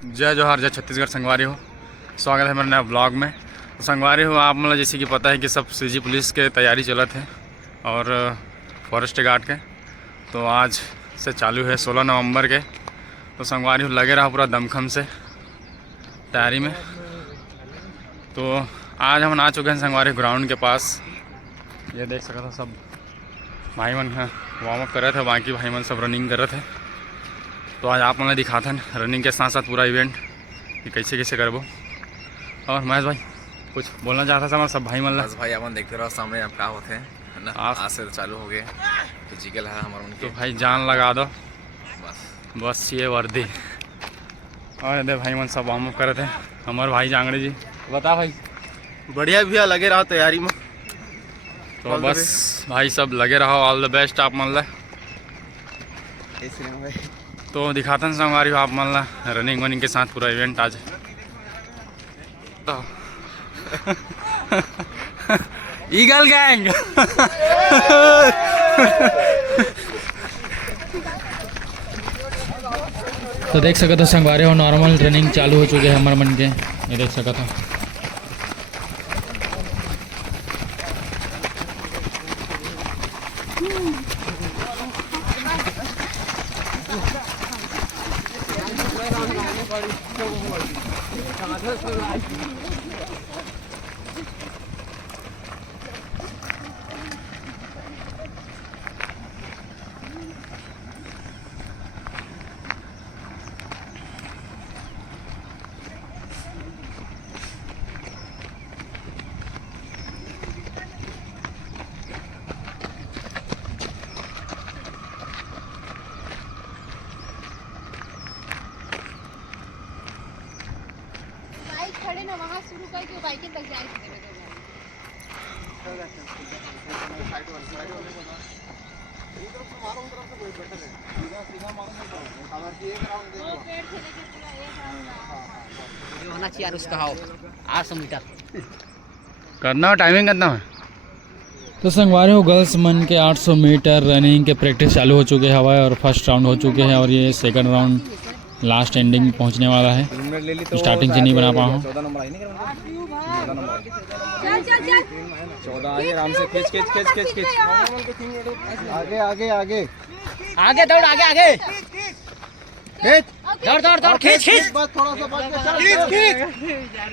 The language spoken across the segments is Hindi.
जय जोहार, जय छत्तीसगढ़। संगवारी हो, स्वागत है मेरे नए ब्लॉग में। तो संगवारी हो, आप मतलब जैसे कि पता है कि सब सीजी पुलिस के तैयारी चलत है और फॉरेस्ट गार्ड के। तो आज से चालू है 16 नवंबर के। तो संगवारी हो लगे रहा पूरा दमखम से तैयारी में। तो आज हम आ चुके हैं संगवारी ग्राउंड के पास। ये देख सकते हो सब भाई मन वार्म अप कर रहे थे, बाकी भाई मन सब रनिंग कर रहे थे। तो आज आप मतलब दिखाते हैं रनिंग के साथ साथ पूरा इवेंट कि कैसे कैसे करबो। और महेश भाई कुछ बोलना चाहता था सब भाई मन? बस भाई अपन देखते रहो सामने अब क्या होते हैं, है ना। आज से तो चालू हो गए, फिजिकल है हमारे उनके। तो भाई जान लगा दो बस ये वर्दी। और दे भाई मन सब वार्म अप कर रहे थे। हमारे भाई जांगड़े जी बता भाई। बढ़िया भैया, लगे रहो तैयारी में। तो बस भाई सब लगे रहो, ऑल द बेस्ट आप मन ला। तो दिखाते हैं संगवारी हो आप मन ला रनिंग वनिंग के साथ पूरा इवेंट आज। तो ईगल गैंग तो देख सकते हो संगवारी हो नॉर्मल रनिंग चालू हो चुके हैं हमारे मन के। ये देख सकते हो खड़े ना वहाँ शुरू करके बाइकें तक जाएंगे। होना चाहिए उसका हाउ 800 मीटर करना टाइमिंग करना है। तो संगवारी हो गर्ल्स मन के 800 मीटर रनिंग के प्रैक्टिस चालू हो चुके हैं हवा, और फर्स्ट राउंड हो चुके हैं और ये सेकंड राउंड लास्ट एंडिंग पहुंचने वाला है। स्टार्टिंग से नहीं बना पाया हूँ। 14 नंबर आई नहीं, 14 आगे आराम से खींच खींच खींच खींच खींच आगे आगे आगे आगे दौड़ आगे आगे खींच दौड़ दौड़ दौड़ खींच खींच बस थोड़ा सा बच के चल। खींच खींच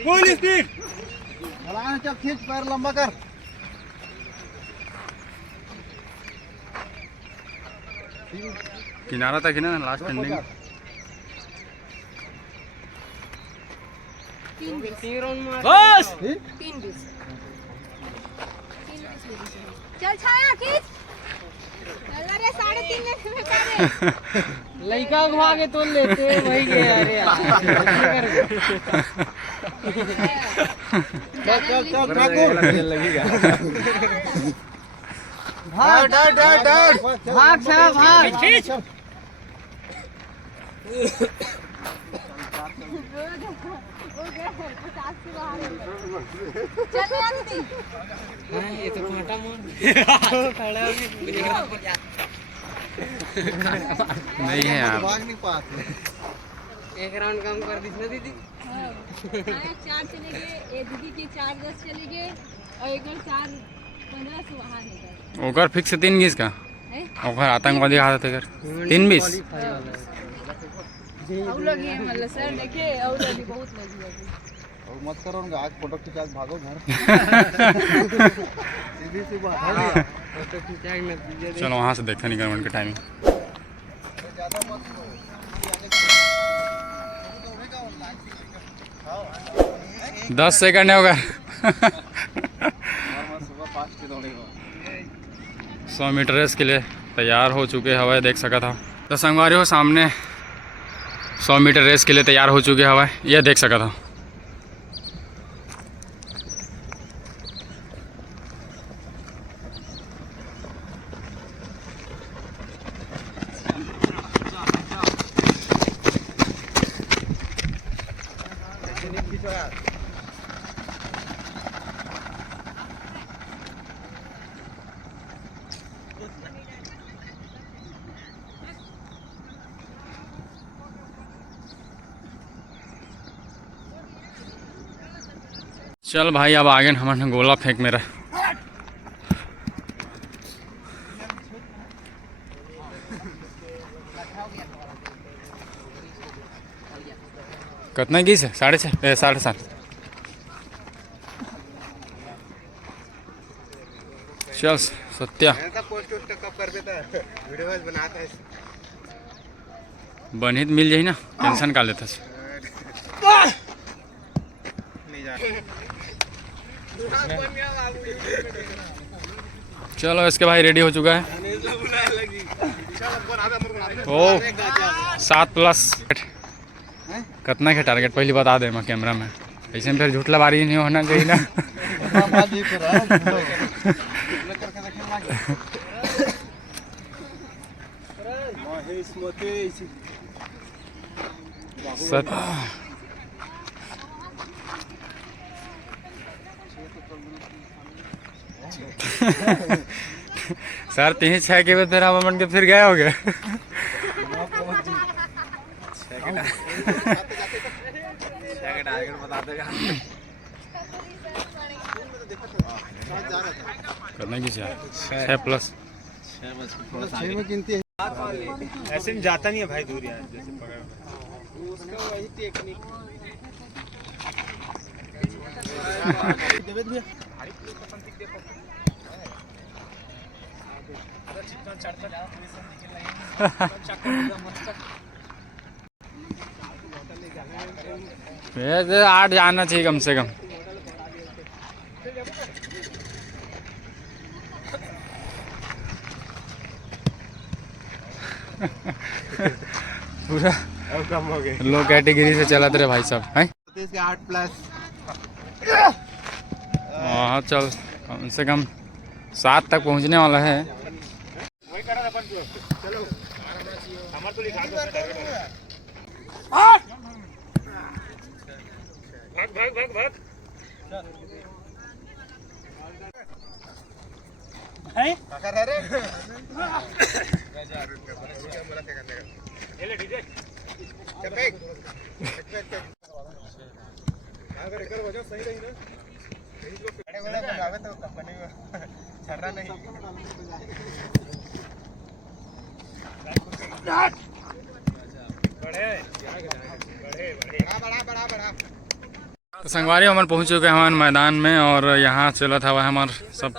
फुल स्पीड ढलान, चल खींच, पैर लंबा कर। किनारा तक ही ना लास्ट एंडिंग। बस चल छाया खींच। चल रे 3.5 में करे। लड़का को आगे तो लेते वही गए। अरे चल चल ठाकुर लगेगा। भाग डर डर डर भाग साहब भाग खींच। ये तो कांटा मार खड़ा नहीं है यार, भाग नहीं पाते। एक राउंड कम कर दी ना दीदी। 4 चले गए, एक दीदी के 4:10 चले गए और एक और 4:15 से वहाँ निकल। ओकर फिक्स 3:20 का ओकर आतंकवादी हाथ है 3:20। और लोग ये मतलब सर देखिए और अभी बहुत लगी है। और मत करो उनका आग फोटो खिंचा भागो घर। सीधी सी बात है। फोटो खिंचाएंगे नतीजे चलो वहाँ से देखते नहीं गवर्नमेंट के टाइमिंग। 10 सेकंड है होगा। 100 मीटर रेस के लिए तैयार हो चुके हवा, देख सका था। तो संगवारी हो सामने 100 मीटर रेस के लिए तैयार हो चुके हवा, यह देख सका था। चल भाई अब आगे हमारे गोला फेंक मेरा। कितना की है? 6.5 7.5। चल सत्या पोस्ट वोस्ट कब कर देता है, वीडियो बनाता है। बनित मिल जाही ना, टेंशन का लेता है। चलो इसके भाई रेडी हो चुका है। ओ 7+ कितना के टारगेट पहले बता दे मैं कैमरा में, ऐसे में फिर झूठला बारी नहीं होना चाहिए ना। सत सर 3-6 के बाद फिर हम मन के फिर गए हो गए। करना की 6+। ऐसे में जाता नहीं है भाई दूर यार, जैसे पकड़ उसका वही टेक्निक। वैसे 8 जाना चाहिए कम से कम। पूरा अब कम हो गए, लो कैटेगरी से चला तेरे भाई साहब हैं। 8+। हाँ चल कम से कम 7 तक पहुंचने वाला है। चलो हमारे तो लिखा दो। भाग भाग भाग भाग। ले डीजे अगर एक हो जाओ सही रही ना, बड़े बड़े मंगावे तो कंपनी में छर्रा नहीं। बड़े बड़ा बड़ा बड़ा। तो संगवारी हमारे पहुँच चुके हैं हमारे मैदान में, और यहाँ चला था वह हमारे सब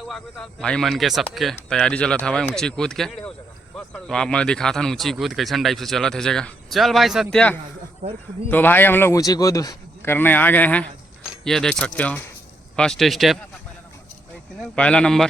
भाई मन के सबके तैयारी चला था वह ऊंची कूद के। तो आप मैंने दिखा था ऊंची कूद कैसन टाइप से चला था जगह। चल भाई सत्या, तो भाई हम लोग ऊंची कूद करने आ गए हैं। ये देख सकते हो फर्स्ट स्टेप, पहला नंबर।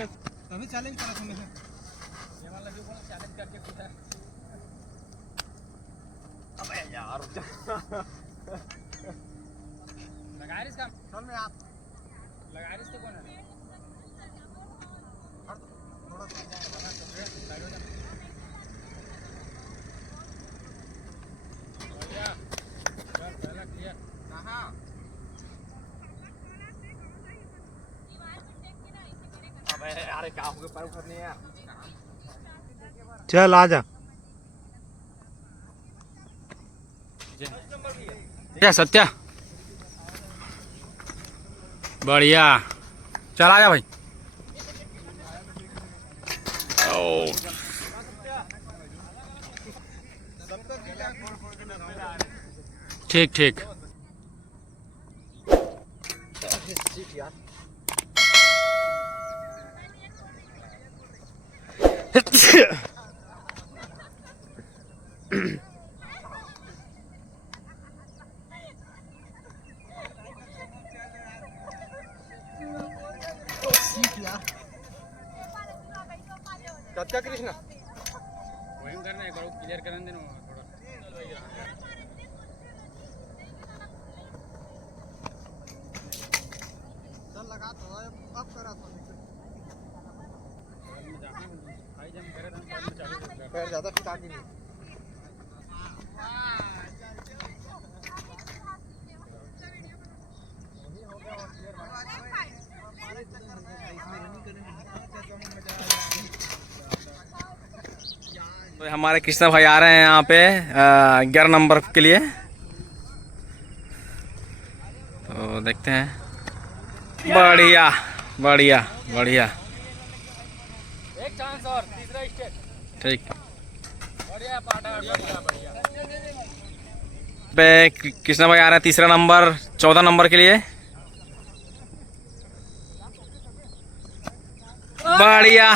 चल आजा। क्या सत्या, बढ़िया, चल आजा भाई। ओ ठीक ठीक। क्या कृष्णा वही करना एक बार क्लियर करने देना थोड़ा। चल लगा तो अब करा तो पैर ज्यादा फिटा के नहीं। तो हमारे कृष्णा भाई आ रहे हैं यहाँ पे 11 नंबर के लिए, तो देखते हैं। बढ़िया बढ़िया बढ़िया। एक चांस और तीसरा स्टेप। ठीक बढ़िया पार्टनर, बढ़िया। पे कृष्णा भाई आ रहे हैं तीसरा नंबर 14 नंबर के लिए। बढ़िया